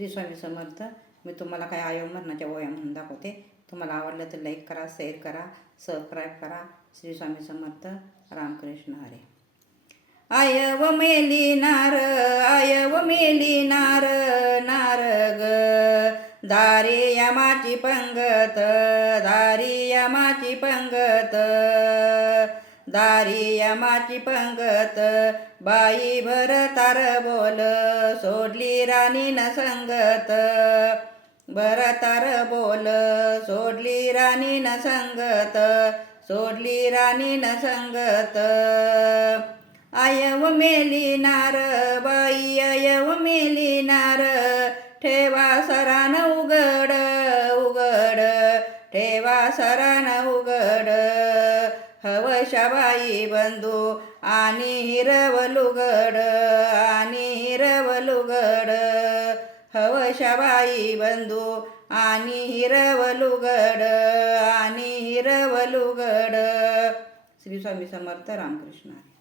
श्री स्वामी समर्थ. मी तुम्हाला काय आयमरणाच्या ओव्या म्हणून दाखवते. तुम्हाला आवडलं तर लाईक करा, शेअर करा, सबस्क्राईब करा. श्री स्वामी समर्थ. रामकृष्ण हरे. आयव मेली नार, आयव मेली नार, नार ग दारी यमाची पंगत, दारी यमाची पंगत, दारी यमाची पंगत. बाई भर तार बोल, सोडली राणी न संगत, भर तार बोल, सोडली राणी न संगत, सोडली राणी न संगत. आयव मेली नार, बाई आयव मेली नार, ठेवा सरान उघड, उघड, ठेवा सरान उघड. हवशाबाई बंधू आणि हिरवलुगड, आणि हिरवलुगड. हवशाबाई बंधू आणि हिरवलुगड, आणि हिरवलुगड. श्री स्वामी समर्थ. रामकृष्ण हरी.